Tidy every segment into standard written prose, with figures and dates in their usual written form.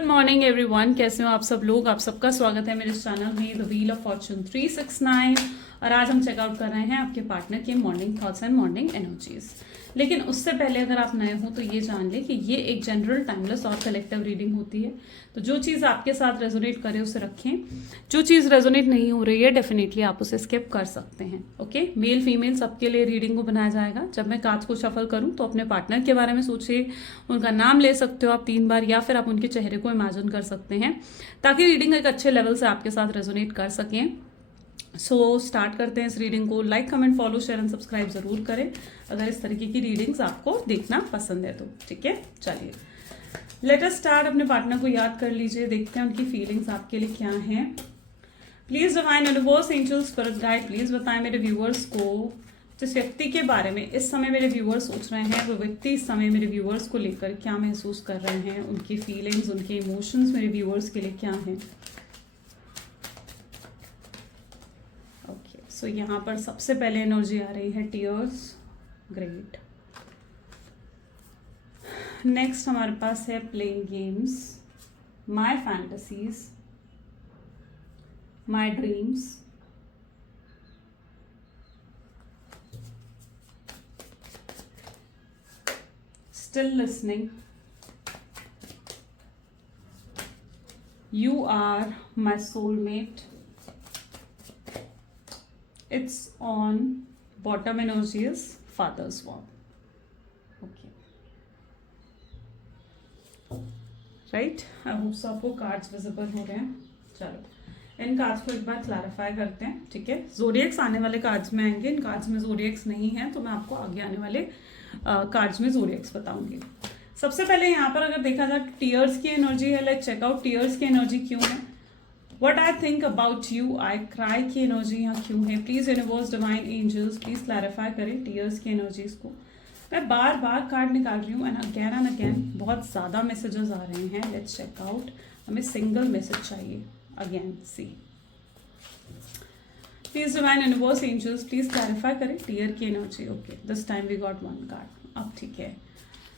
Good morning everyone, कैसे हो आप सब लोग। आप सबका स्वागत है मेरे चैनल में द व्हील ऑफ फॉर्चून 369। और आज हम चेकआउट कर रहे हैं आपके पार्टनर के morning thoughts and morning energies. लेकिन उससे पहले अगर आप नए हो तो ये जान लें कि ये एक जनरल, टाइमलेस और कलेक्टिव रीडिंग होती है। तो जो चीज़ आपके साथ रेजोनेट करे उसे रखें, जो चीज़ रेजोनेट नहीं हो रही है डेफिनेटली आप उसे स्किप कर सकते हैं। ओके, मेल फीमेल सबके लिए रीडिंग को बनाया जाएगा। जब मैं कार्ड्स को शफल करूं तो अपने पार्टनर के बारे में सोचिए, उनका नाम ले सकते हो आप 3 बार, या फिर आप उनके चेहरे को इमेजिन कर सकते हैं ताकि रीडिंग एक अच्छे लेवल से आपके साथ रेजोनेट कर सकें। सो स्टार्ट करते हैं इस रीडिंग को। Like, comment, follow, share and subscribe जरूर करें अगर इस तरीके की रीडिंग्स आपको देखना पसंद है तो। ठीक है, चलिए लेट अस स्टार्ट। अपने पार्टनर को याद कर लीजिए, देखते हैं उनकी फीलिंग्स आपके लिए क्या हैं। Please divine universe, angels, spirit guide, please बताएं मेरे व्यूअर्स को जिस व्यक्ति के बारे में इस समय मेरे व्यूअर्स सोच रहे हैं, वो व्यक्ति इस समय मेरे व्यूअर्स को लेकर क्या महसूस कर रहे हैं, उनकी फीलिंग्स, उनके इमोशंस मेरे व्यूअर्स के लिए क्या हैं। सो यहाँ पर सबसे पहले एनर्जी आ रही है टीयर्स, ग्रेट। नेक्स्ट हमारे पास है playing games, my fantasies, my dreams, still listening, you are my soulmate, it's on bottom energy is father's warm. Okay, right, I hope so आपको कार्ड्स विजिबल हो रहे हैं। चलो इन कार्ड्स को एक बार क्लैरिफाई करते हैं। ठीक है, जोडिएक्स आने वाले कार्ड्स में आएंगे, इन कार्ड्स में जोडिएक्स नहीं है तो मैं आपको आगे आने वाले कार्ड्स में जोडिएक्स बताऊंगी। सबसे पहले यहाँ पर अगर देखा जाए टीयर्स की एनर्जी है। लेट्स चेक आउट टीयर्स की एनर्जी क्यों है। What I think about you, I cry की एनर्जी यहाँ क्यों है। Please universe, divine, angels, please clarify करें टीयर्स की एनर्जीज को। मैं बार बार कार्ड निकाल रही हूँ एंड अगेन बहुत ज़्यादा मैसेजेस आ रहे हैं। लेट्स चेक आउट, हमें सिंगल मैसेज चाहिए। Again see, please divine, universe, angels, please clarify करें टीयर की energy. Okay, this time we got 1 card. अब ठीक है,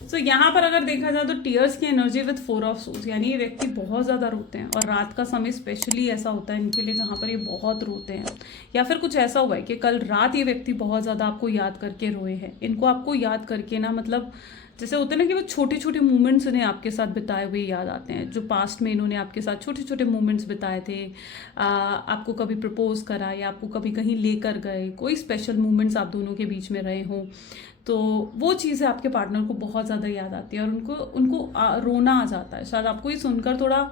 सो यहाँ पर अगर देखा जाए तो टीयर्स की एनर्जी विद 4 ऑफ सोल्स, यानी ये व्यक्ति बहुत ज़्यादा रोते हैं और रात का समय स्पेशली ऐसा होता है इनके लिए जहाँ पर ये बहुत रोते हैं। या फिर कुछ ऐसा हुआ है कि कल रात ये व्यक्ति बहुत ज़्यादा आपको याद करके रोए हैं। इनको आपको याद करके ना, मतलब जैसे होते हैं ना कि वो छोटे छोटे मोमेंट्स इन्हें आपके साथ बिताए हुए याद आते हैं, जो पास्ट में इन्होंने आपके साथ छोटे छोटे मोमेंट्स बिताए थे। आपको कभी प्रपोज करा या आपको कभी कहीं लेकर गए, कोई स्पेशल मोमेंट्स आप दोनों के बीच में रहे हों, तो वो चीज़ें आपके पार्टनर को बहुत ज़्यादा याद आती है और उनको रोना आ जाता है। शायद आपको ये सुनकर थोड़ा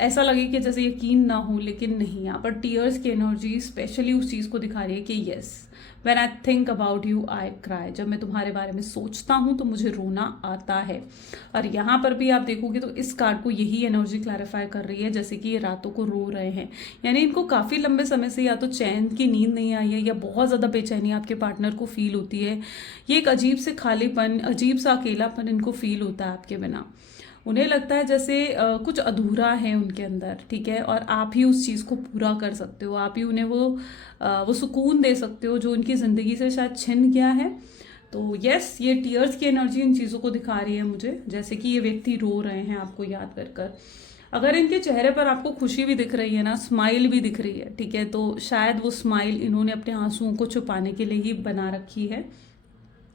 ऐसा लगे कि जैसे यकीन ना हो, लेकिन नहीं, यहाँ पर टीयर्स की एनर्जी स्पेशली उस चीज़ को दिखा रही है कि yes, when I think about you I cry. जब मैं तुम्हारे बारे में सोचता हूँ तो मुझे रोना आता है। और यहाँ पर भी आप देखोगे तो इस कार्ड को यही एनर्जी क्लैरिफाई कर रही है, जैसे कि ये रातों को रो रहे हैं, यानी इनको काफ़ी लंबे समय से या तो चैन की नींद नहीं आई है या बहुत ज़्यादा बेचैनी आपके पार्टनर को फील होती है। ये एक अजीब से खालीपन, अजीब सा अकेलापन इनको फील होता है आपके बिना। उन्हें लगता है जैसे कुछ अधूरा है उनके अंदर। ठीक है, और आप ही उस चीज़ को पूरा कर सकते हो, आप ही उन्हें वो सुकून दे सकते हो जो उनकी ज़िंदगी से शायद छिन गया है। तो यस, ये टीयर्स की एनर्जी इन चीज़ों को दिखा रही है मुझे, जैसे कि ये व्यक्ति रो रहे हैं आपको याद कर कर। अगर इनके चेहरे पर आपको खुशी भी दिख रही है ना, स्माइल भी दिख रही है, ठीक है, तो शायद वो स्माइल इन्होंने अपने आंसुओं को छुपाने के लिए ही बना रखी है,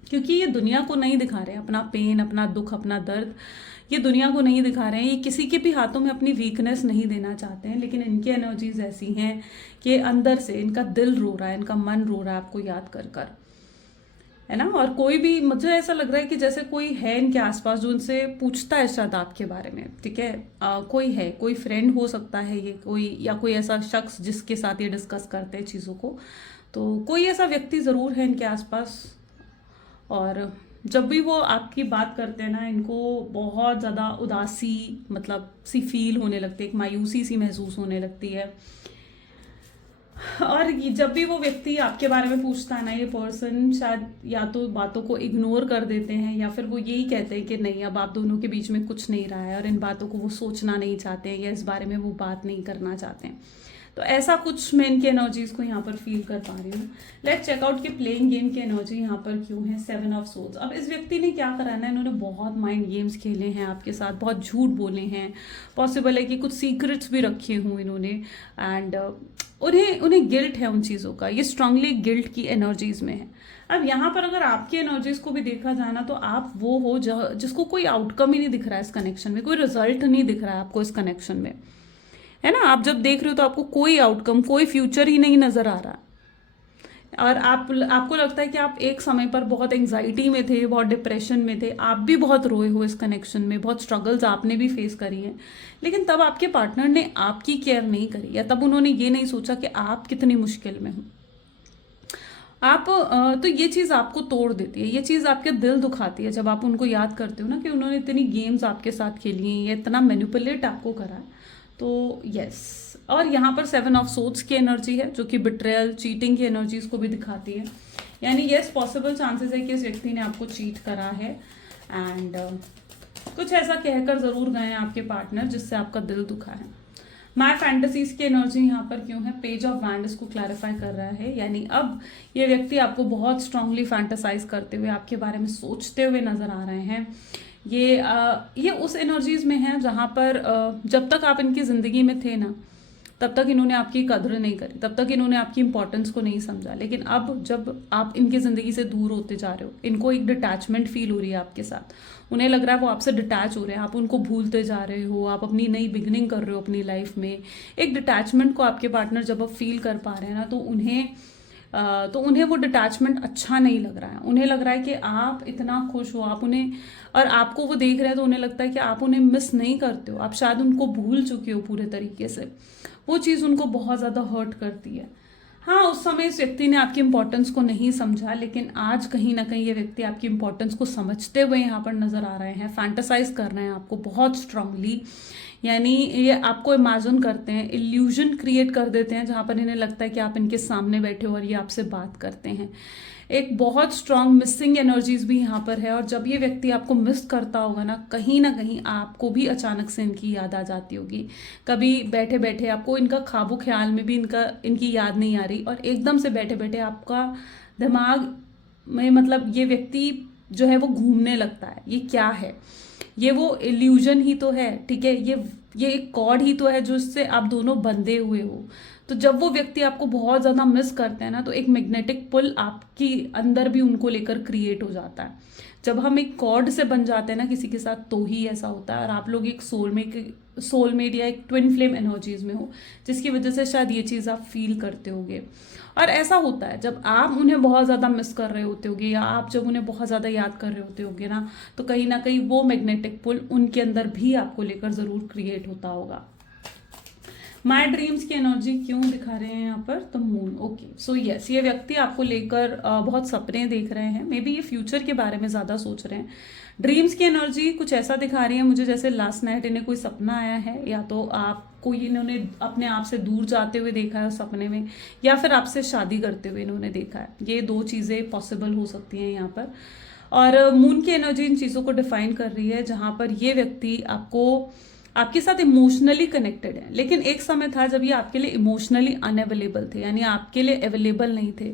क्योंकि ये दुनिया को नहीं दिखा रहे हैं अपना पेन, अपना दुख, अपना दर्द। ये दुनिया को नहीं दिखा रहे हैं, ये किसी के भी हाथों में अपनी वीकनेस नहीं देना चाहते हैं। लेकिन इनकी एनर्जीज ऐसी हैं कि अंदर से इनका दिल रो रहा है, इनका मन रो रहा है आपको याद कर कर, है ना। और कोई भी, मुझे ऐसा लग रहा है कि जैसे कोई है इनके आसपास जो उनसे पूछता है शायद आपके बारे में। ठीक है, कोई है, कोई फ्रेंड हो सकता है ये, कोई या कोई ऐसा शख्स जिसके साथ ये डिस्कस करते हैं चीज़ों को। तो कोई ऐसा व्यक्ति ज़रूर है इनके आसपास, और जब भी वो आपकी बात करते हैं ना, इनको बहुत ज़्यादा उदासी मतलब सी फील होने लगती है, एक मायूसी सी महसूस होने लगती है। और जब भी वो व्यक्ति आपके बारे में पूछता है ना, ये पर्सन शायद या तो बातों को इग्नोर कर देते हैं या फिर वो यही कहते हैं कि नहीं, अब आप दोनों के बीच में कुछ नहीं रहा है और इन बातों को वो सोचना नहीं चाहते हैं या इस बारे में वो बात नहीं करना चाहते हैं। तो ऐसा कुछ मैं इनकी एनर्जीज को यहाँ पर फील कर पा रही हूँ। लेट चेकआउट की प्लेइंग गेम की एनर्जी यहाँ पर क्यों है। 7 ऑफ सोर्ड्स। अब इस व्यक्ति ने क्या करा ना, इन्होंने बहुत माइंड गेम्स खेले हैं आपके साथ, बहुत झूठ बोले हैं, पॉसिबल है कि कुछ सीक्रेट्स भी रखे हों इन्होंने, एंड उन्हें गिल्ट है उन चीज़ों का, ये स्ट्रांगली गिल्ट की एनर्जीज में है। अब यहाँ पर अगर आपकी एनर्जीज को भी देखा जाए ना, तो आप वो हो जिसको कोई आउटकम ही नहीं दिख रहा है इस कनेक्शन में, कोई रिजल्ट नहीं दिख रहा है आपको इस कनेक्शन में, है ना। आप जब देख रहे हो तो आपको कोई आउटकम, कोई फ्यूचर ही नहीं नजर आ रहा, और आपको लगता है कि आप एक समय पर बहुत एंग्जाइटी में थे, बहुत डिप्रेशन में थे, आप भी बहुत रोए हो इस कनेक्शन में, बहुत स्ट्रगल्स आपने भी फेस करी हैं, लेकिन तब आपके पार्टनर ने आपकी केयर नहीं करी, या तब उन्होंने ये नहीं सोचा कि आप कितनी मुश्किल में हो। तो ये चीज़ आपको तोड़ देती है, ये चीज़ आपके दिल दुखाती है जब आप उनको याद करते हो ना कि उन्होंने इतनी गेम्स आपके साथ खेली हैं, या इतना मैनिपुलेट आपको करा है। तो यस, और यहाँ पर 7 ऑफ सोर्ड्स की एनर्जी है जो कि बिट्रेयल, चीटिंग की एनर्जीज को भी दिखाती है। यानी यस, पॉसिबल चांसेस है कि इस व्यक्ति ने आपको चीट करा है, एंड कुछ ऐसा कहकर ज़रूर गए हैं आपके पार्टनर जिससे आपका दिल दुखा है। माय फैंटेसीज की एनर्जी यहाँ पर क्यों है। पेज ऑफ वैंड इसको क्लैरिफाई कर रहा है, यानी अब ये व्यक्ति आपको बहुत स्ट्रांगली फैंटेसाइज करते हुए, आपके बारे में सोचते हुए नजर आ रहे हैं। ये उस एनर्जीज में है जहाँ पर जब तक आप इनकी ज़िंदगी में थे ना, तब तक इन्होंने आपकी कदर नहीं करी, तब तक इन्होंने आपकी इंपॉर्टेंस को नहीं समझा। लेकिन अब जब आप इनकी ज़िंदगी से दूर होते जा रहे हो, इनको एक डिटैचमेंट फील हो रही है आपके साथ, उन्हें लग रहा है वो आपसे डिटैच हो रहे हैं, आप उनको भूलते जा रहे हो, आप अपनी नई बिगनिंग कर रहे हो अपनी लाइफ में। एक डिटैचमेंट को आपके पार्टनर जब आप फील कर पा रहे हैं ना, तो उन्हें वो डिटैचमेंट अच्छा नहीं लग रहा है। उन्हें लग रहा है कि आप इतना खुश हो, आप उन्हें, और आपको वो देख रहे हैं तो उन्हें लगता है कि आप उन्हें मिस नहीं करते हो, आप शायद उनको भूल चुके हो पूरे तरीके से। वो चीज़ उनको बहुत ज़्यादा हर्ट करती है। हाँ, उस समय इस व्यक्ति ने आपकी इंपॉर्टेंस को नहीं समझा, लेकिन आज कहीं ना कहीं ये व्यक्ति आपकी इंपॉर्टेंस को समझते हुए यहाँ पर नजर आ रहे हैं, फैंटेसाइज कर रहे हैं आपको बहुत स्ट्रांगली। यानी ये आपको इमेजिन करते हैं, इल्यूजन क्रिएट कर देते हैं जहाँ पर इन्हें लगता है कि आप इनके सामने बैठे हो और ये आपसे बात करते हैं। एक बहुत स्ट्रांग मिसिंग एनर्जीज भी यहाँ पर है, और जब ये व्यक्ति आपको मिस करता होगा ना कहीं आपको भी अचानक से इनकी याद आ जाती होगी। कभी बैठे बैठे आपको इनका ख्वाबो ख्याल में भी इनकी याद नहीं आ रही, और एकदम से बैठे बैठे आपका दिमाग में, मतलब ये व्यक्ति जो है वो घूमने लगता है, ये क्या है, ये वो इल्यूजन ही तो है, ठीक है, ये एक कॉर्ड ही तो है जो इससे आप दोनों बंधे हुए हो। तो जब वो व्यक्ति आपको बहुत ज़्यादा मिस करते हैं ना, तो एक मैग्नेटिक पुल आपकी अंदर भी उनको लेकर क्रिएट हो जाता है। जब हम एक कॉर्ड से बन जाते हैं ना किसी के साथ, तो ही ऐसा होता है। और आप लोग एक सोलमेट या एक ट्विन फ्लेम एनर्जीज में हो, जिसकी वजह से शायद ये चीज़ आप फील करते होगे। और ऐसा होता है जब आप उन्हें बहुत ज़्यादा मिस कर रहे होते होगे, या आप जब उन्हें बहुत ज़्यादा याद कर रहे होते होगे ना कहीं वो मैग्नेटिक पुल उनके अंदर भी आपको लेकर ज़रूर क्रिएट होता होगा। माय ड्रीम्स की एनर्जी क्यों दिखा रहे हैं यहाँ पर, तो मून। ओके, सो यस, ये व्यक्ति आपको लेकर बहुत सपने देख रहे हैं, मे बी ये फ्यूचर के बारे में ज़्यादा सोच रहे हैं। ड्रीम्स की एनर्जी कुछ ऐसा दिखा रही है मुझे जैसे लास्ट नाइट इन्हें कोई सपना आया है, या तो आपको इन्होंने अपने आप से दूर जाते हुए देखा है उस सपने में, या फिर आपसे शादी करते हुए इन्होंने देखा है। ये दो चीज़ें पॉसिबल हो सकती हैं यहाँ पर। और मून की एनर्जी इन चीज़ों को डिफाइन कर रही है जहाँ पर ये व्यक्ति आपके साथ इमोशनली कनेक्टेड है, लेकिन एक समय था जब ये आपके लिए इमोशनली अनअवेलेबल थे, यानी आपके लिए अवेलेबल नहीं थे।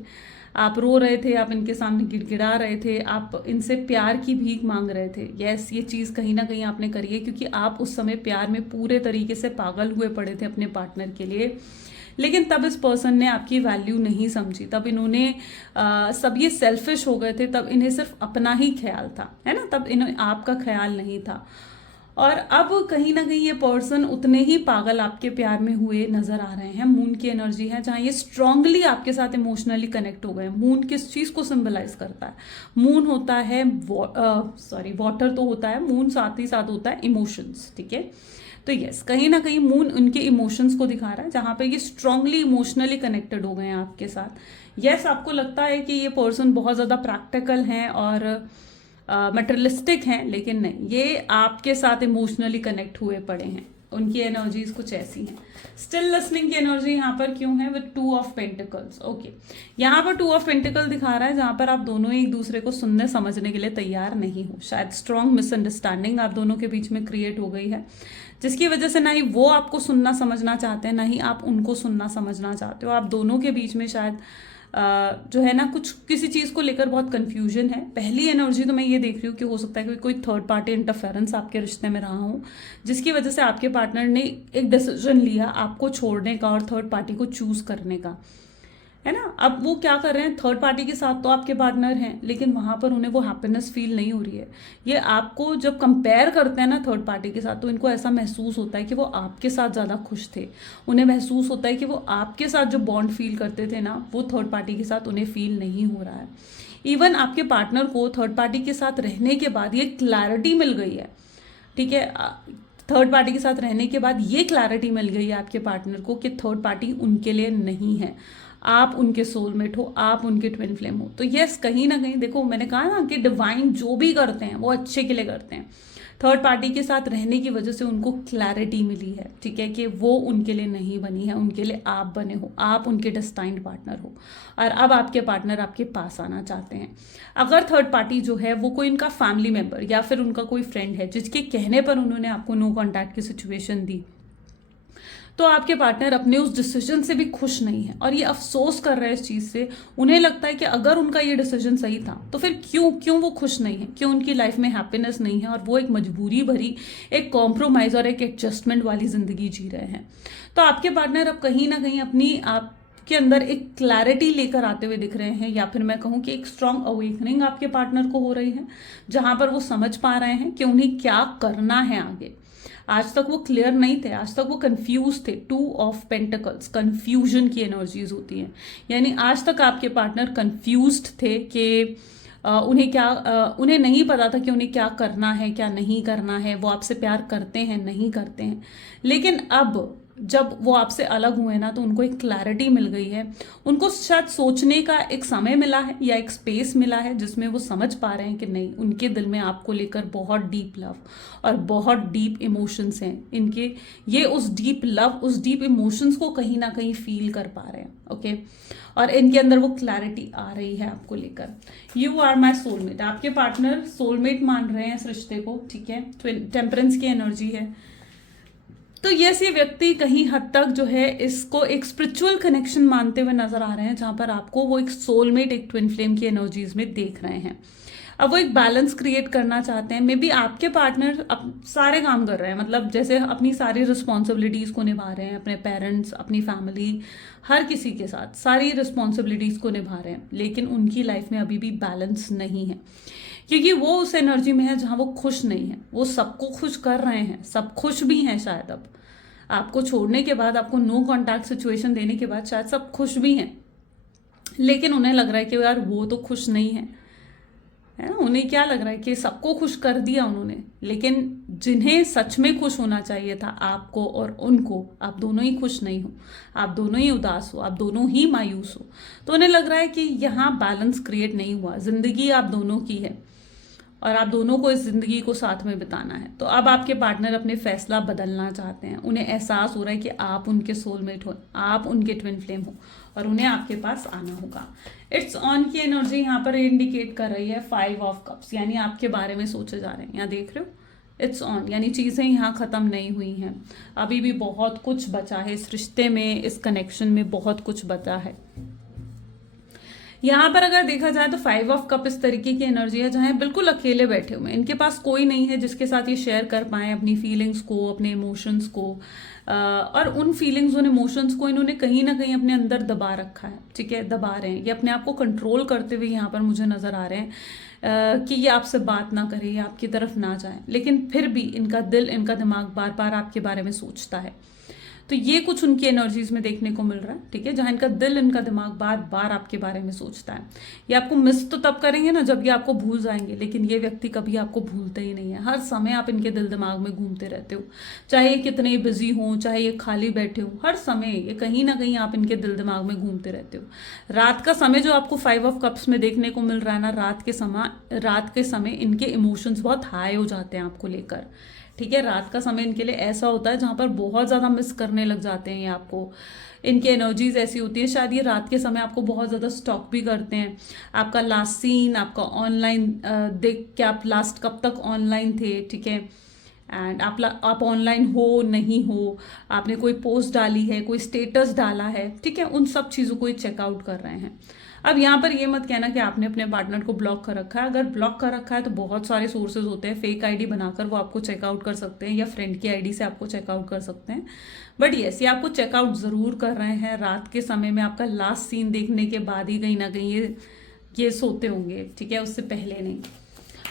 आप रो रहे थे, आप इनके सामने गिड़गिड़ा रहे थे, आप इनसे प्यार की भीख मांग रहे थे। यस, ये चीज़ कहीं ना कहीं आपने करी है, क्योंकि आप उस समय प्यार में पूरे तरीके से पागल हुए पड़े थे अपने पार्टनर के लिए। लेकिन तब इस पर्सन ने आपकी वैल्यू नहीं समझी, तब इन्होंने सब ये सेल्फिश हो गए थे, तब इन्हें सिर्फ अपना ही ख्याल था, है ना, तब इन्हें आपका ख्याल नहीं था। और अब कहीं ना कहीं ये पर्सन उतने ही पागल आपके प्यार में हुए नजर आ रहे हैं। मून की एनर्जी है जहाँ ये स्ट्रांगली आपके साथ इमोशनली कनेक्ट हो गए। मून किस चीज़ को सिंबलाइज करता है, मून होता है वाटर तो होता है, मून साथ ही साथ होता है इमोशंस, ठीक है। तो यस, कहीं ना कहीं मून उनके इमोशंस को दिखा रहा है जहाँ पे ये स्ट्रांगली इमोशनली कनेक्टेड हो गए हैं आपके साथ। यस, आपको लगता है कि ये पर्सन बहुत ज़्यादा प्रैक्टिकल हैं और मटेरियलिस्टिक हैं, लेकिन नहीं, ये आपके साथ इमोशनली कनेक्ट हुए पड़े हैं। उनकी एनर्जीज कुछ ऐसी हैं। स्टिल लिसनिंग की एनर्जी यहाँ पर क्यों है विद 2 ऑफ पेंटिकल्स। ओके, यहाँ पर 2 ऑफ पेंटिकल दिखा रहा है जहाँ पर आप दोनों ही एक दूसरे को सुनने समझने के लिए तैयार नहीं हो। शायद स्ट्रॉन्ग मिसअंडरस्टैंडिंग आप दोनों के बीच में क्रिएट हो गई है, जिसकी वजह से ना ही वो आपको सुनना समझना चाहते हैं, ना ही आप उनको सुनना समझना चाहते हो। आप दोनों के बीच में शायद जो है ना कुछ किसी चीज़ को लेकर बहुत कंफ्यूजन है। पहली एनर्जी तो मैं ये देख रही हूँ कि हो सकता है कि कोई थर्ड पार्टी इंटरफेरेंस आपके रिश्ते में रहा हो, जिसकी वजह से आपके पार्टनर ने एक डिसीजन लिया आपको छोड़ने का और थर्ड पार्टी को चूज करने का, है ना। अब वो क्या कर रहे हैं, थर्ड पार्टी के साथ तो आपके पार्टनर हैं, लेकिन वहां पर उन्हें वो हैप्पीनेस फील नहीं हो रही है। ये आपको जब कंपेयर करते हैं ना थर्ड पार्टी के साथ, तो इनको ऐसा महसूस होता है कि वो आपके साथ ज़्यादा खुश थे। उन्हें महसूस होता है कि वो आपके साथ जो बॉन्ड फील करते थे ना, वो थर्ड पार्टी के साथ उन्हें फील नहीं हो रहा है। इवन आपके पार्टनर को थर्ड पार्टी के साथ रहने के बाद ये क्लैरिटी मिल गई है, ठीक है। थर्ड पार्टी के साथ रहने के बाद ये क्लैरिटी मिल गई है आपके पार्टनर को कि थर्ड पार्टी उनके लिए नहीं है, आप उनके सोलमेट हो, आप उनके ट्विन फ्लेम हो। तो यस, कहीं ना कहीं देखो, मैंने कहा ना कि डिवाइन जो भी करते हैं वो अच्छे के लिए करते हैं। थर्ड पार्टी के साथ रहने की वजह से उनको क्लैरिटी मिली है, ठीक है, कि वो उनके लिए नहीं बनी है, उनके लिए आप बने हो, आप उनके डेस्टाइन्ड पार्टनर हो। और अब आपके पार्टनर आपके पास आना चाहते हैं। अगर थर्ड पार्टी जो है वो कोई उनका फैमिली मेंबर या फिर उनका कोई फ्रेंड है जिसके कहने पर उन्होंने आपको नो कॉन्टैक्ट की सिचुएशन दी, तो आपके पार्टनर अपने उस डिसीजन से भी खुश नहीं है और ये अफसोस कर रहे हैं इस चीज़ से। उन्हें लगता है कि अगर उनका ये डिसीजन सही था तो फिर क्यों वो खुश नहीं है, क्यों उनकी लाइफ में हैप्पीनेस नहीं है, और वो एक मजबूरी भरी, एक कॉम्प्रोमाइज़ और एक एडजस्टमेंट वाली ज़िंदगी जी रहे हैं। तो आपके पार्टनर अब कहीं ना कहीं अपनी आप के अंदर एक क्लैरिटी लेकर आते हुए दिख रहे हैं, या फिर मैं कहूँ कि एक स्ट्रॉन्ग अवेकनिंग आपके पार्टनर को हो रही है, जहां पर वो समझ पा रहे हैं कि उन्हें क्या करना है आगे। आज तक वो क्लियर नहीं थे, आज तक वो कंफ्यूज थे। 2 ऑफ पेंटिकल्स कंफ्यूजन की एनर्जीज होती हैं, यानी आज तक आपके पार्टनर कंफ्यूज्ड थे कि उन्हें नहीं पता था कि उन्हें क्या करना है, क्या नहीं करना है। वो आपसे प्यार करते हैं, नहीं करते हैं, लेकिन अब जब वो आपसे अलग हुए ना, तो उनको एक क्लैरिटी मिल गई है। उनको शायद सोचने का एक समय मिला है या एक स्पेस मिला है, जिसमें वो समझ पा रहे हैं कि नहीं, उनके दिल में आपको लेकर बहुत डीप लव और बहुत डीप इमोशंस हैं इनके। ये उस डीप लव, उस डीप इमोशंस को कहीं ना कहीं फील कर पा रहे हैं। ओके, और इनके अंदर वो क्लैरिटी आ रही है आपको लेकर। यू आर माई सोलमेट, आपके पार्टनर सोलमेट मान रहे हैं इस रिश्ते को, ठीक है। टेम्परेंस की एनर्जी है। तो ये व्यक्ति कहीं हद तक जो है इसको एक स्पिरिचुअल कनेक्शन मानते हुए नजर आ रहे हैं, जहां पर आपको वो एक सोलमेट, एक ट्विन फ्लेम की एनर्जीज में देख रहे हैं। अब वो एक बैलेंस क्रिएट करना चाहते हैं। मे बी आपके पार्टनर सारे काम कर रहे हैं, मतलब जैसे अपनी सारी रिस्पॉन्सिबिलिटीज को निभा रहे हैं, अपने पेरेंट्स, अपनी फैमिली, हर किसी के साथ सारी रिस्पॉन्सिबिलिटीज को निभा रहे हैं, लेकिन उनकी लाइफ में अभी भी बैलेंस नहीं है, क्योंकि वो उस एनर्जी में है जहां वो खुश नहीं है। वो सबको खुश कर रहे हैं, सब खुश भी हैं शायद। अब आपको छोड़ने के बाद, आपको नो कॉन्टैक्ट सिचुएशन देने के बाद शायद सब खुश भी हैं, लेकिन उन्हें लग रहा है कि यार वो तो खुश नहीं है ना। उन्हें क्या लग रहा है कि सबको खुश कर दिया उन्होंने, लेकिन जिन्हें सच में खुश होना चाहिए था, आपको और उनको, आप दोनों ही खुश नहीं हो, आप दोनों ही उदास हो, आप दोनों ही मायूस हो। तो उन्हें लग रहा है कि यहाँ बैलेंस क्रिएट नहीं हुआ। जिंदगी आप दोनों की है और आप दोनों को इस जिंदगी को साथ में बिताना है। तो अब आपके पार्टनर अपने फैसला बदलना चाहते हैं। उन्हें एहसास हो रहा है कि आप उनके सोलमेट हो, आप उनके ट्विन फ्लेम हो, और उन्हें आपके पास आना होगा। इट्स ऑन की एनर्जी यहाँ पर इंडिकेट कर रही है 5 ऑफ कप्स, यानी आपके बारे में सोचे जा रहे हैं। यहाँ देख रहे हो, इट्स ऑन, यानी चीज़ें यहाँ ख़त्म नहीं हुई हैं, अभी भी बहुत कुछ बचा है इस रिश्ते में, इस कनेक्शन में बहुत कुछ बचा है। यहाँ पर अगर देखा जाए तो 5 ऑफ कप इस तरीके की एनर्जी है जहाँ बिल्कुल अकेले बैठे हुए हैं। इनके पास कोई नहीं है जिसके साथ ये शेयर कर पाए अपनी फीलिंग्स को, अपने इमोशंस को, और उन फीलिंग्स, उन इमोशंस को इन्होंने कहीं ना कहीं अपने अंदर दबा रखा है, ठीक है, दबा रहे हैं। ये अपने आप को कंट्रोल करते हुए यहाँ पर मुझे नजर आ रहे हैं कि ये आपसे बात ना करे, आपकी तरफ ना जाए, लेकिन फिर भी इनका दिल, इनका दिमाग बार बार आपके बारे में सोचता है। तो ये कुछ उनकी एनर्जीज में देखने को मिल रहा है, ठीक है, जहां इनका दिल, इनका दिमाग बार बार आपके बारे में सोचता है। ये आपको मिस तो तब करेंगे ना जब ये आपको भूल जाएंगे, लेकिन ये व्यक्ति कभी आपको भूलते ही नहीं है। हर समय आप इनके दिल दिमाग में घूमते रहते हो, चाहे ये कितने बिजी हों, चाहे ये खाली बैठे हो, हर समय ये कहीं ना कहीं आप इनके दिल दिमाग में घूमते रहते हो। रात का समय जो आपको 5 ऑफ कप्स में देखने को मिल रहा है ना, रात के समय इनके इमोशंस बहुत हाई हो जाते हैं आपको लेकर, ठीक है, रात का समय इनके लिए ऐसा होता है जहां पर बहुत ज्यादा मिस करने लग जाते हैं ये आपको। इनकी एनर्जीज ऐसी होती है, शायद ये रात के समय आपको बहुत ज्यादा स्टॉक भी करते हैं। आपका लास्ट सीन, आपका ऑनलाइन देख के आप लास्ट कब तक ऑनलाइन थे, ठीक है, एंड आप ऑनलाइन हो नहीं हो, आपने कोई पोस्ट डाली है, कोई स्टेटस डाला है, ठीक है, उन सब चीज़ों को ये चेकआउट कर रहे हैं। अब यहाँ पर ये मत कहना कि आपने अपने पार्टनर को ब्लॉक कर रखा है। अगर ब्लॉक कर रखा है तो बहुत सारे सोर्सेज होते हैं, फेक आईडी बनाकर वो आपको चेकआउट कर सकते हैं या फ्रेंड की आईडी से आपको चेकआउट कर सकते हैं। बट येस, ये आपको चेकआउट ज़रूर कर रहे हैं रात के समय में। आपका लास्ट सीन देखने के बाद ही कहीं ना कहीं ये सोते होंगे, ठीक है, उससे पहले नहीं।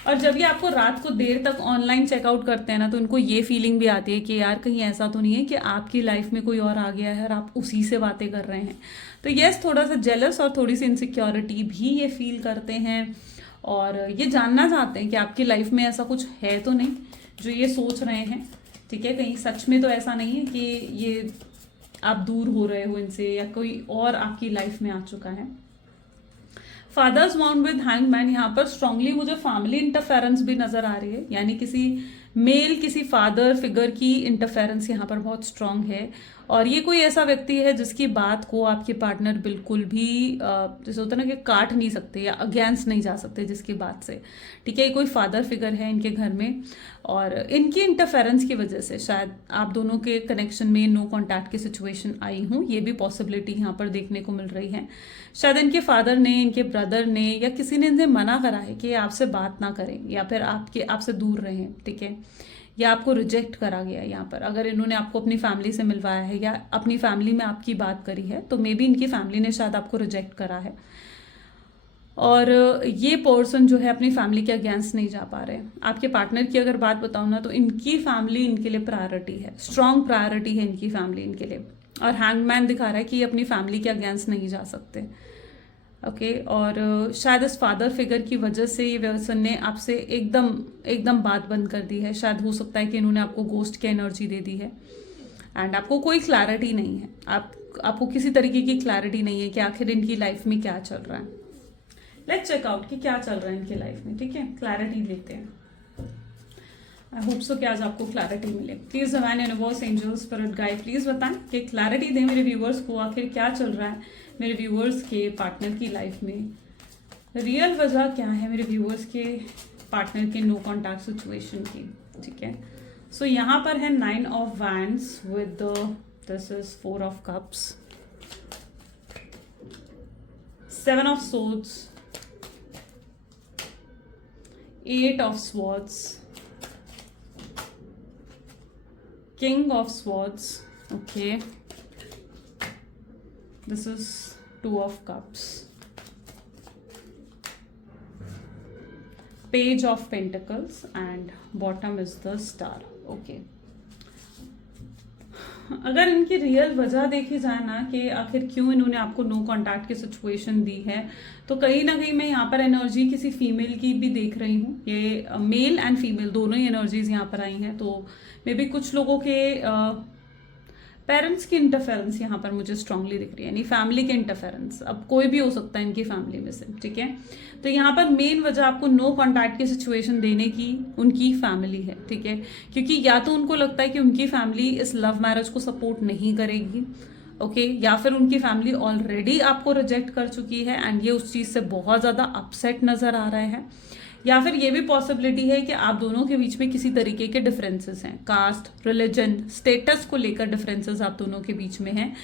और जब ये आपको रात को देर तक ऑनलाइन चेकआउट करते हैं ना, तो इनको ये फीलिंग भी आती है कि यार कहीं ऐसा तो नहीं है कि आपकी लाइफ में कोई और आ गया है और आप उसी से बातें कर रहे हैं। तो यस, थोड़ा सा जेलस और थोड़ी सी इनसिक्योरिटी भी ये फील करते हैं और ये जानना चाहते हैं कि आपकी लाइफ में ऐसा कुछ है तो नहीं जो ये सोच रहे हैं, ठीक है, कहीं सच में तो ऐसा नहीं है कि ये आप दूर हो रहे हो इनसे या कोई और आपकी लाइफ में आ चुका है। फादर्स माउंट विद हैंगमैन, यहाँ पर स्ट्रांगली मुझे फैमिली इंटरफेरेंस भी नजर आ रही है, यानी किसी मेल, किसी फादर फिगर की इंटरफेरेंस यहाँ पर बहुत स्ट्रांग है। और ये कोई ऐसा व्यक्ति है जिसकी बात को आपके पार्टनर बिल्कुल भी जैसे होता है ना कि काट नहीं सकते या अगेंस्ट नहीं जा सकते जिसकी बात से, ठीक है। ये कोई फादर फिगर है इनके घर में और इनकी इंटरफेरेंस की वजह से शायद आप दोनों के कनेक्शन में नो कॉन्टैक्ट की सिचुएशन आई हूँ, ये भी पॉसिबिलिटी यहाँ पर देखने को मिल रही है। शायद इनके फादर ने, इनके ब्रदर ने या किसी ने इनसे मना करा है कि आपसे बात ना करें या फिर आपसे दूर रहें, ठीक है, या आपको रिजेक्ट करा गया यहाँ पर। अगर इन्होंने आपको अपनी फैमिली से मिलवाया है या अपनी फैमिली में आपकी बात करी है तो मे बी इनकी फैमिली ने शायद आपको रिजेक्ट करा है और ये पर्सन जो है अपनी फैमिली के अगेंस्ट नहीं जा पा रहे। आपके पार्टनर की अगर बात बताऊँ ना तो इनकी फैमिली इनके लिए प्रायोरिटी है, स्ट्रॉन्ग प्रायोरिटी है इनकी फैमिली इनके लिए। और हैंगमैन दिखा रहा है कि ये अपनी फैमिली के अगेंस्ट नहीं जा सकते, ओके। और शायद इस फादर फिगर की वजह से ये पर्सन ने आपसे एकदम बात बंद कर दी है। शायद हो सकता है कि इन्होंने आपको गोस्ट की एनर्जी दे दी है एंड आपको कोई क्लैरिटी नहीं है, आपको किसी तरीके की क्लैरिटी नहीं है कि आखिर इनकी लाइफ में क्या चल रहा है। लेट्स चेक आउट कि क्या चल रहा है इनकी लाइफ में, ठीक है, क्लैरिटी लेते हैं। आई होप सो कि आज आपको क्लैरिटी मिले। Please divine universe, angels, spirit guide please बताएं कि क्लैरिटी दें मेरे व्यूवर्स को, आखिर क्या चल रहा है मेरे व्यूवर्स के पार्टनर की लाइफ में। रियल वजह क्या है मेरे व्यूवर्स के पार्टनर के नो कॉन्टैक्ट सिचुएशन की, ठीक है। सो यहाँ पर है 9 of wands with this is 4 of cups, 7 of swords, 8 of swords, King of Swords, okay. This is 2 of Cups, Page of Pentacles, and bottom is the Star, okay. अगर इनकी real वजह देखी जाए ना कि आखिर क्यों इन्होंने आपको नो कॉन्टैक्ट की सिचुएशन दी है, तो कहीं ना कहीं मैं यहाँ पर एनर्जी किसी फीमेल की भी देख रही हूँ। ये मेल एंड फीमेल दोनों ही एनर्जीज यहाँ पर आई हैं, तो मे बी कुछ लोगों के पेरेंट्स की इंटरफेरेंस यहाँ पर मुझे स्ट्रांगली दिख रही है, यानी फैमिली के इंटरफेरेंस। अब कोई भी हो सकता है इनकी फैमिली में से, ठीक है। तो यहाँ पर मेन वजह आपको नो कॉन्टैक्ट की सिचुएशन देने की उनकी फैमिली है, ठीक है, क्योंकि या तो उनको लगता है कि उनकी फैमिली इस लव मैरिज को सपोर्ट नहीं करेगी, ओके, या फिर उनकी फैमिली ऑलरेडी आपको रिजेक्ट कर चुकी है एंड ये उस चीज़ से बहुत ज़्यादा अपसेट नज़र आ रहे हैं, या फिर ये भी पॉसिबिलिटी है कि आप दोनों के बीच में किसी तरीके के डिफरेंसेस हैं, कास्ट, रिलीजन, स्टेटस को लेकर डिफरेंसेस आप दोनों के बीच में हैं,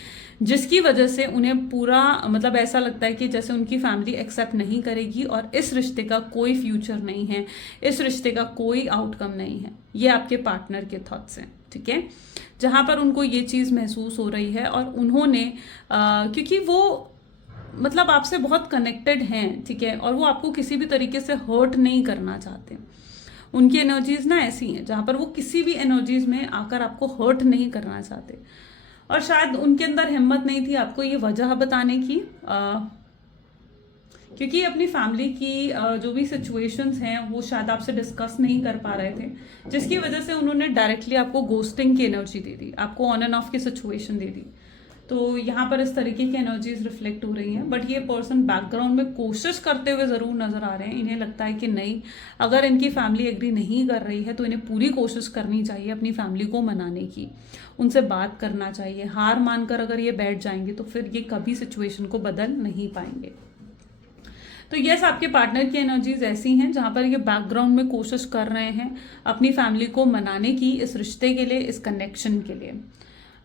जिसकी वजह से उन्हें पूरा मतलब ऐसा लगता है कि जैसे उनकी फैमिली एक्सेप्ट नहीं करेगी और इस रिश्ते का कोई फ्यूचर नहीं है, इस रिश्ते का कोई आउटकम नहीं है। ये आपके पार्टनर के थॉट्स हैं, ठीक है, जहाँ पर उनको ये चीज़ महसूस हो रही है और उन्होंने क्योंकि वो मतलब आपसे बहुत कनेक्टेड हैं, ठीक है, और वो आपको किसी भी तरीके से हर्ट नहीं करना चाहते। उनकी एनर्जीज ना ऐसी हैं जहाँ पर वो किसी भी एनर्जीज में आकर आपको हर्ट नहीं करना चाहते और शायद उनके अंदर हिम्मत नहीं थी आपको ये वजह बताने की, क्योंकि अपनी फैमिली की जो भी सिचुएशंस हैं वो शायद आपसे डिस्कस नहीं कर पा रहे थे, जिसकी वजह से उन्होंने डायरेक्टली आपको गोस्टिंग की एनर्जी दे दी, आपको ऑन एंड ऑफ की सिचुएशन दे दी, तो यहाँ पर इस तरीके की एनर्जीज रिफ्लेक्ट हो रही हैं। बट ये पर्सन बैकग्राउंड में कोशिश करते हुए ज़रूर नज़र आ रहे हैं। इन्हें लगता है कि नहीं, अगर इनकी फैमिली एग्री नहीं कर रही है तो इन्हें पूरी कोशिश करनी चाहिए अपनी फैमिली को मनाने की, उनसे बात करना चाहिए। हार मानकर अगर ये बैठ जाएंगे तो फिर ये कभी सिचुएशन को बदल नहीं पाएंगे। तो यस, आपके पार्टनर की एनर्जीज ऐसी हैं जहाँ पर ये बैकग्राउंड में कोशिश कर रहे हैं अपनी फैमिली को मनाने की, इस रिश्ते के लिए, इस कनेक्शन के लिए।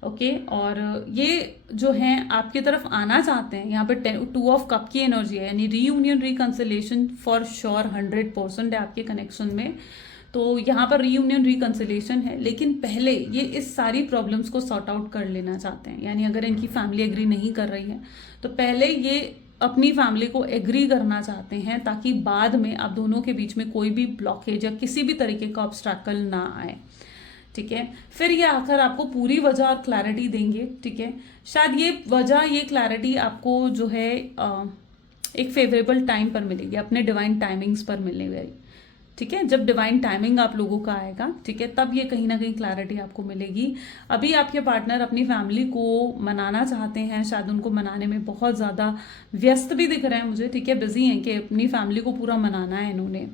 ओके और ये जो हैं आपकी तरफ आना चाहते हैं। यहाँ पे 2 ऑफ कप की एनर्जी है, यानी रीयूनियन रिकंसिलेशन फॉर श्योर 100% है आपके कनेक्शन में। तो यहाँ पर रीयूनियन रिकंसिलेशन है, लेकिन पहले ये इस सारी प्रॉब्लम्स को सॉर्ट आउट कर लेना चाहते हैं। यानी अगर इनकी फैमिली एग्री नहीं कर रही है तो पहले ये अपनी फैमिली को एग्री करना चाहते हैं, ताकि बाद में आप दोनों के बीच में कोई भी ब्लॉकेज या किसी भी तरीके का ऑब्स्ट्रैकल ना आए। ठीक है, फिर ये आकर आपको पूरी वजह और क्लैरिटी देंगे। ठीक है, शायद ये वजह, ये क्लैरिटी आपको जो है एक फेवरेबल टाइम पर मिलेगी, अपने डिवाइन टाइमिंग्स पर मिलेगी। ठीक है, जब डिवाइन टाइमिंग आप लोगों का आएगा, ठीक है, तब ये कहीं ना कहीं क्लैरिटी आपको मिलेगी। अभी आपके पार्टनर अपनी फैमिली को मनाना चाहते हैं, शायद उनको मनाने में बहुत ज़्यादा व्यस्त भी दिख रहे हैं मुझे। ठीक है, बिजी हैं कि अपनी फैमिली को पूरा मनाना है इन्होंने।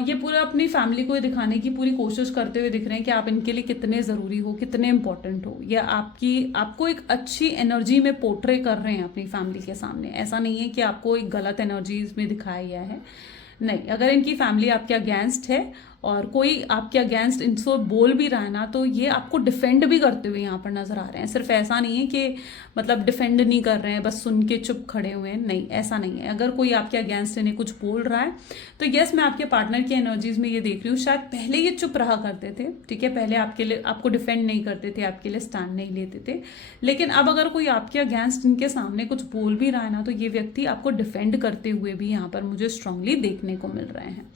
ये पूरा अपनी फैमिली को दिखाने की पूरी कोशिश करते हुए दिख रहे हैं कि आप इनके लिए कितने ज़रूरी हो, कितने इंपॉर्टेंट हो, या आपको एक अच्छी एनर्जी में पोर्ट्रे कर रहे हैं अपनी फैमिली के सामने। ऐसा नहीं है कि आपको एक गलत एनर्जी में दिखाया गया है, नहीं। अगर इनकी फैमिली आपके अगेंस्ट है और कोई आपके अगेंस्ट इनको बोल भी रहा है ना, तो ये आपको डिफेंड भी करते हुए यहाँ पर नजर आ रहे हैं। सिर्फ ऐसा नहीं है कि मतलब डिफेंड नहीं कर रहे हैं, बस सुन के चुप खड़े हुए हैं, नहीं, ऐसा नहीं है। अगर कोई आपके अगेंस्ट इन्हें कुछ बोल रहा है तो यस, मैं आपके पार्टनर की एनर्जीज में ये देख रही हूँ, शायद पहले ये चुप रहा करते थे। ठीक है, पहले आपके लिए आपको डिफेंड नहीं करते थे, आपके लिए स्टैंड नहीं लेते थे, लेकिन अब अगर कोई आपके अगेंस्ट इनके सामने कुछ बोल भी रहा है ना, तो ये व्यक्ति आपको डिफेंड करते हुए भी यहाँ पर मुझे स्ट्रांगली देखने को मिल रहे हैं।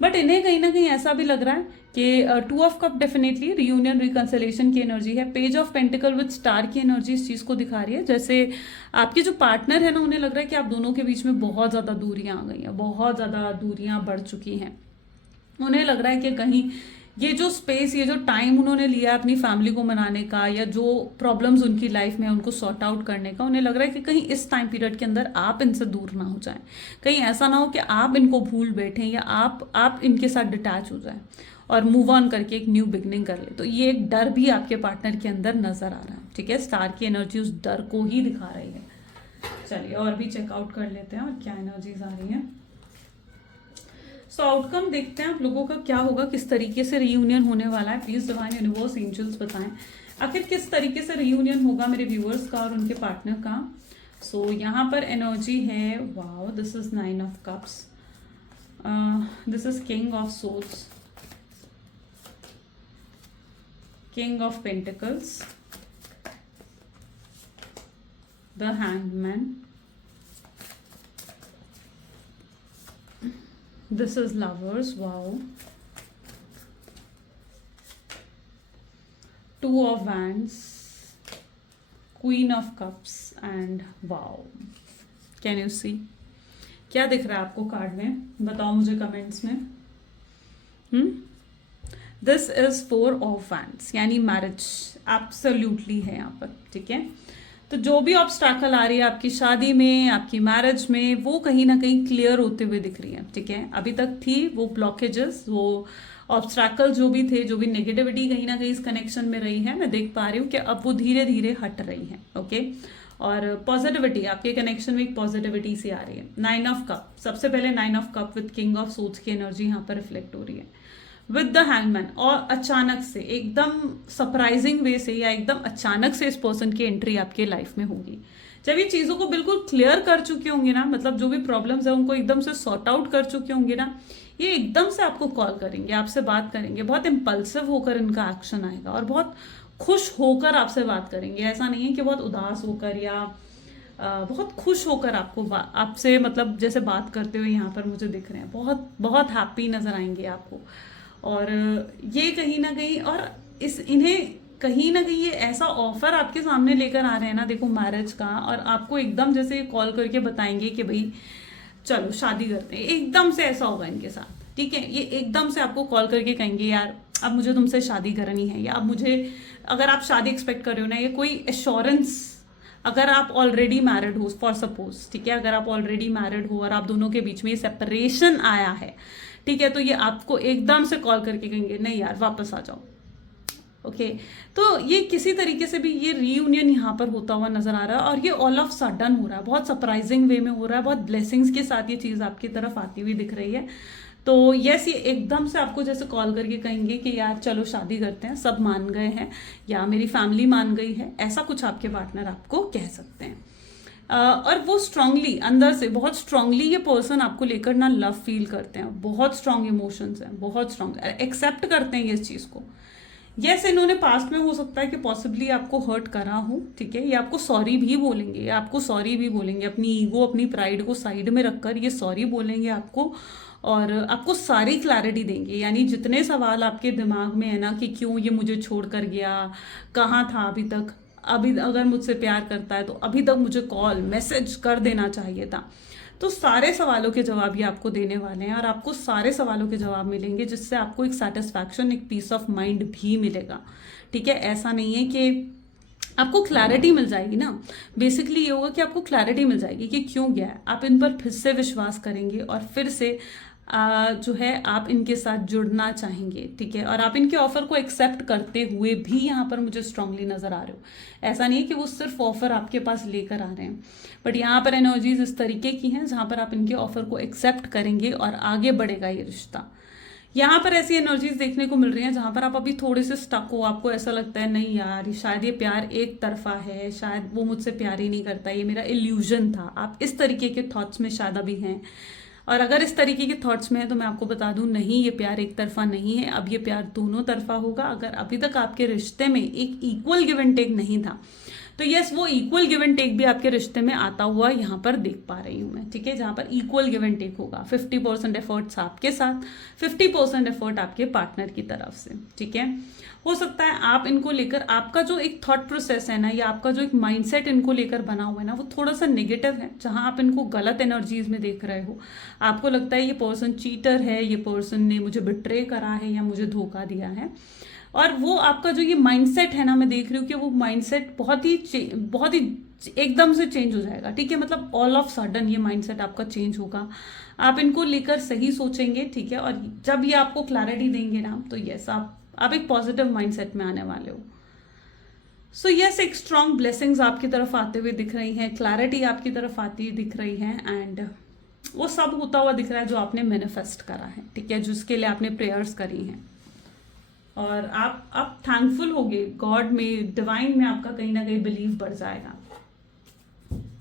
बट इन्हें कहीं ना कहीं ऐसा भी लग रहा है कि 2 of cup definitely reunion reconciliation की एनर्जी है। Page of pentacle with star की एनर्जी इस चीज़ को दिखा रही है, जैसे आपके जो पार्टनर है ना, उन्हें लग रहा है कि आप दोनों के बीच में बहुत ज़्यादा दूरियां आ गई हैं, बहुत ज़्यादा दूरियां बढ़ चुकी हैं। उन्हें लग रहा है कि कहीं ये जो स्पेस, ये जो टाइम उन्होंने लिया अपनी फैमिली को मनाने का, या जो प्रॉब्लम्स उनकी लाइफ में उनको सॉर्ट आउट करने का, उन्हें लग रहा है कि कहीं इस टाइम पीरियड के अंदर आप इनसे दूर ना हो जाएं। कहीं ऐसा ना हो कि आप इनको भूल बैठें, या आप इनके साथ डिटैच हो जाएं और मूव ऑन करके एक न्यू बिगनिंग कर ले। तो ये एक डर भी आपके पार्टनर के अंदर नजर आ रहा है। ठीक है, स्टार की एनर्जी उस डर को ही दिखा रही है। चलिए और भी चेकआउट कर लेते हैं और क्या एनर्जीज आ रही हैं। सो आउटकम देखते हैं आप लोगों का क्या होगा, किस तरीके से रीयूनियन होने वाला है। प्लीज डिवाइन यूनिवर्स एंजल्स बताएं आखिर किस तरीके से रीयूनियन होगा मेरे व्यूअर्स का और उनके पार्टनर का। सो यहाँ पर एनर्जी है, wow, this is 9 of cups, this is king of souls, king of pentacles, the hangman, this is lovers, wow, 2 of wands, queen of cups and wow, can you see क्या दिख रहा है आपको card में, बताओ मुझे comments में। This is 4 of wands, यानी मैरिज एब्सोल्युटली है यहाँ पर। ठीक है, तो जो भी ऑब्स्टैकल आ रही है आपकी शादी में, आपकी मैरिज में, वो कहीं ना कहीं क्लियर होते हुए दिख रही है। ठीक है, अभी तक थी वो ब्लॉकेजेस, वो ऑब्स्टैकल जो भी थे, जो भी नेगेटिविटी कहीं ना कहीं इस कनेक्शन में रही है, मैं देख पा रही हूँ कि अब वो धीरे धीरे हट रही है। ओके, और पॉजिटिविटी, आपके कनेक्शन में एक पॉजिटिविटी सी आ रही है। 9 ऑफ कप, सबसे पहले 9 of cup with king of swords की एनर्जी यहाँ पर रिफ्लेक्ट हो रही है विद द हैंगमैन। और अचानक से, एकदम सरप्राइजिंग वे से, या एकदम अचानक से इस पर्सन की एंट्री आपके लाइफ में होगी। जब ये चीज़ों को बिल्कुल क्लियर कर चुके होंगे ना, मतलब जो भी प्रॉब्लम्स है उनको एकदम से सॉर्ट आउट कर चुके होंगे ना, ये एकदम से आपको कॉल करेंगे, आपसे बात करेंगे। बहुत इम्पल्सिव होकर इनका एक्शन आएगा और बहुत खुश होकर आपसे बात करेंगे। ऐसा नहीं है कि बहुत उदास होकर या बहुत खुश होकर आपसे मतलब जैसे बात करते हुए यहाँ पर मुझे दिख रहे हैं। बहुत बहुत हैप्पी नजर आएंगे आपको। और ये कहीं ना कहीं, और इन्हें कहीं ना कहीं ये ऐसा ऑफर आपके सामने लेकर आ रहे हैं ना, देखो, मैरिज का, और आपको एकदम जैसे कॉल करके बताएंगे कि भाई चलो शादी करते हैं। एकदम से ऐसा होगा इनके साथ। ठीक है, ये एकदम से आपको कॉल करके कहेंगे यार अब मुझे तुमसे शादी करनी है, या अब मुझे, अगर आप शादी एक्सपेक्ट कर रहे हो ना, ये कोई एश्योरेंस, अगर आप ऑलरेडी मैरिड हो फॉर सपोज, ठीक है, अगर आप ऑलरेडी मैरिड हो और आप दोनों के बीच में ये सेपरेशन आया है, ठीक है, तो ये आपको एकदम से कॉल करके कहेंगे नहीं यार वापस आ जाओ। ओके, तो ये किसी तरीके से भी ये रीयूनियन यहाँ पर होता हुआ नजर आ रहा है, और ये ऑल ऑफ सडन हो रहा है, बहुत सरप्राइजिंग वे में हो रहा है, बहुत ब्लेसिंग्स के साथ ये चीज़ आपकी तरफ आती हुई दिख रही है। तो यस, ये एकदम से आपको जैसे कॉल करके कहेंगे कि यार चलो शादी करते हैं, सब मान गए हैं, या मेरी फैमिली मान गई है, ऐसा कुछ आपके पार्टनर आपको कह सकते हैं। और वो स्ट्रांगली अंदर से, बहुत स्ट्रांगली ये पर्सन आपको लेकर ना लव फील करते हैं, बहुत स्ट्रांग इमोशंस हैं, बहुत स्ट्रांग एक्सेप्ट करते हैं ये चीज़ को। यस, इन्होंने पास्ट में हो सकता है कि पॉसिबली आपको हर्ट करा हो, ठीक है, ये आपको सॉरी भी बोलेंगे, ये आपको सॉरी भी बोलेंगे, अपनी ईगो अपनी प्राइड को साइड में रखकर ये सॉरी बोलेंगे आपको, और आपको सारी क्लैरिटी देंगे। यानी जितने सवाल आपके दिमाग में है ना कि क्यों ये मुझे छोड़ कर गया, कहाँ था अभी तक, अभी अगर मुझसे प्यार करता है तो अभी तक मुझे कॉल मैसेज कर देना चाहिए था, तो सारे सवालों के जवाब ये आपको देने वाले हैं, और आपको सारे सवालों के जवाब मिलेंगे, जिससे आपको एक सेटिस्फैक्शन, एक पीस ऑफ माइंड भी मिलेगा। ठीक है, ऐसा नहीं है कि आपको क्लैरिटी मिल जाएगी ना, बेसिकली ये होगा कि आपको क्लैरिटी मिल जाएगी कि क्यों गया है, आप इन पर फिर से विश्वास करेंगे, और फिर से जो है आप इनके साथ जुड़ना चाहेंगे। ठीक है, और आप इनके ऑफर को एक्सेप्ट करते हुए भी यहाँ पर मुझे स्ट्रांगली नजर आ रहे हो। ऐसा नहीं है कि वो सिर्फ ऑफर आपके पास लेकर आ रहे हैं, बट यहाँ पर एनर्जीज इस तरीके की हैं जहाँ पर आप इनके ऑफर को एक्सेप्ट करेंगे और आगे बढ़ेगा ये रिश्ता। यहाँ पर ऐसी एनर्जीज देखने को मिल रही हैं जहाँ पर आप अभी थोड़े से स्टक हो, आपको ऐसा लगता है नहीं यार शायद ये प्यार एक तरफा है, शायद वो मुझसे प्यार ही नहीं करता, ये मेरा इल्यूजन था। आप इस तरीके के थॉट्स में शायद अभी हैं, और अगर इस तरीके के थॉट्स में है तो मैं आपको बता दूं, नहीं, ये प्यार एक तरफा नहीं है, अब ये प्यार दोनों तरफा होगा। अगर अभी तक आपके रिश्ते में एक इक्वल गिव एंड टेक नहीं था, तो यस, वो इक्वल गिव एंड टेक भी आपके रिश्ते में आता हुआ यहाँ पर देख पा रही हूँ मैं। ठीक है, जहाँ पर इक्वल गिव एंड टेक होगा, 50% एफर्ट्स आपके साथ, 50% एफर्ट आपके पार्टनर की तरफ से। ठीक है, हो सकता है आप इनको लेकर, आपका जो एक थॉट प्रोसेस है ना, या आपका जो एक माइंडसेट इनको लेकर बना हुआ है ना, वो थोड़ा सा नेगेटिव है, जहां आप इनको गलत एनर्जीज में देख रहे हो। आपको लगता है ये पर्सन चीटर है, ये पर्सन ने मुझे बिट्रे करा है या मुझे धोखा दिया है, और वो आपका जो ये माइंडसेट है ना, मैं देख रही हूँ कि वो माइंडसेट बहुत ही एकदम से चेंज हो जाएगा। ठीक है, मतलब ऑल ऑफ सडन ये माइंडसेट आपका चेंज होगा, आप इनको लेकर सही सोचेंगे। ठीक है, और जब ये आपको क्लैरिटी देंगे ना, तो यस, आप एक पॉजिटिव माइंडसेट में आने वाले हो। सो यस, एक स्ट्रॉन्ग ब्लेसिंग्स आपकी तरफ आते हुए दिख रही हैं, क्लैरिटी आपकी तरफ आती हुई दिख रही है, एंड वो सब होता हुआ दिख रहा है जो आपने मैनिफेस्ट करा है। ठीक है, जिसके लिए आपने प्रेयर्स करी हैं, और आप थैंकफुल होगे गॉड में, डिवाइन में आपका कहीं ना कहीं बिलीव बढ़ जाएगा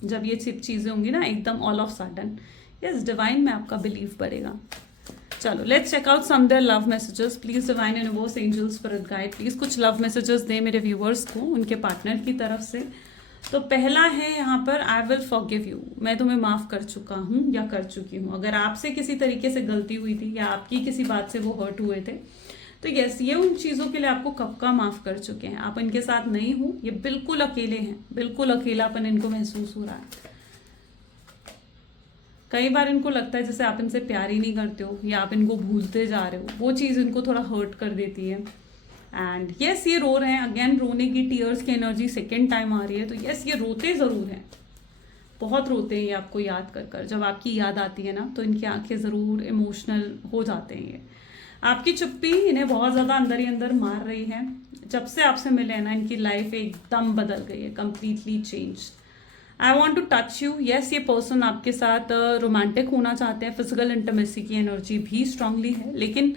जब ये सब चीजें होंगी ना एकदम all of sudden. Yes, divine में आपका बिलीव बढ़ेगा। चलो, let's check out some there love messages. Please divine universe, angels, spirit guide, please कुछ लव मैसेजेस दें मेरे व्यूवर्स को उनके पार्टनर की तरफ से। तो पहला है यहाँ पर, आई विल फॉरगिव यू, मैं तुम्हें माफ कर चुका हूँ या कर चुकी हूँ। अगर आपसे किसी तरीके से गलती हुई थी या आपकी किसी बात से वो हर्ट हुए थे, तो यस, ये उन चीजों के लिए आपको कब का माफ कर चुके हैं। आप इनके साथ नहीं हो, ये बिल्कुल अकेले हैं, बिल्कुल अकेलापन इनको महसूस हो रहा है। कई बार इनको लगता है जैसे आप इनसे प्यार ही नहीं करते हो, या आप इनको भूलते जा रहे हो, वो चीज़ इनको थोड़ा हर्ट कर देती है। एंड यस, ये रो रहे हैं, अगेन रोने की टीयर्स की एनर्जी सेकेंड टाइम आ रही है। तो यस, ये रोते ज़रूर हैं, बहुत रोते हैं ये आपको याद कर कर। जब आपकी याद आती है ना, तो इनकी आंखें ज़रूर इमोशनल हो जाते हैं। ये आपकी चुप्पी इन्हें बहुत ज़्यादा अंदर ही अंदर मार रही है। जब से आपसे मिले ना, इनकी लाइफ एकदम बदल गई है, completely change. I want to touch you, yes, ये पर्सन आपके साथ रोमांटिक होना चाहते हैं, फिजिकल इंटीमेसी की एनर्जी भी स्ट्रांगली है, लेकिन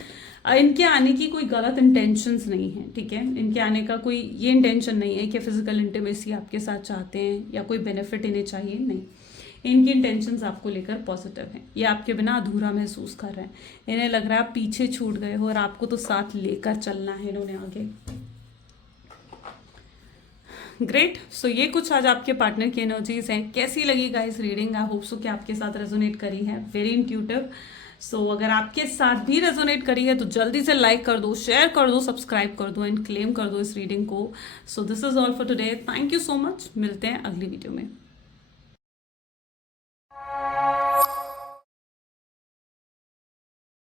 इनके आने की कोई गलत इंटेंशंस नहीं है। ठीक है, इनके आने का कोई ये इंटेंशन नहीं है कि फिजिकल इंटीमेसी आपके साथ चाहते हैं या कोई बेनिफिट इन्हें चाहिए, नहीं। इनकी इंटेंशंस आपको लेकर पॉजिटिव हैं, ये आपके बिना अधूरा महसूस कर रहे हैं। इन्हें लग रहा है आप पीछे छूट गए हो और आपको तो साथ लेकर चलना है इन्होंने आगे। ग्रेट, सो ये कुछ आज आपके पार्टनर की एनर्जीज हैं। कैसी लगी guys reading? I hope so कि आपके साथ रेजोनेट करी है, वेरी इंट्यूटिव। सो अगर आपके साथ भी रेजोनेट करी है तो जल्दी से लाइक कर दो, शेयर कर दो, सब्सक्राइब कर दो एंड क्लेम कर दो इस रीडिंग को। So this is all for today, thank you so much, मिलते हैं अगली वीडियो में।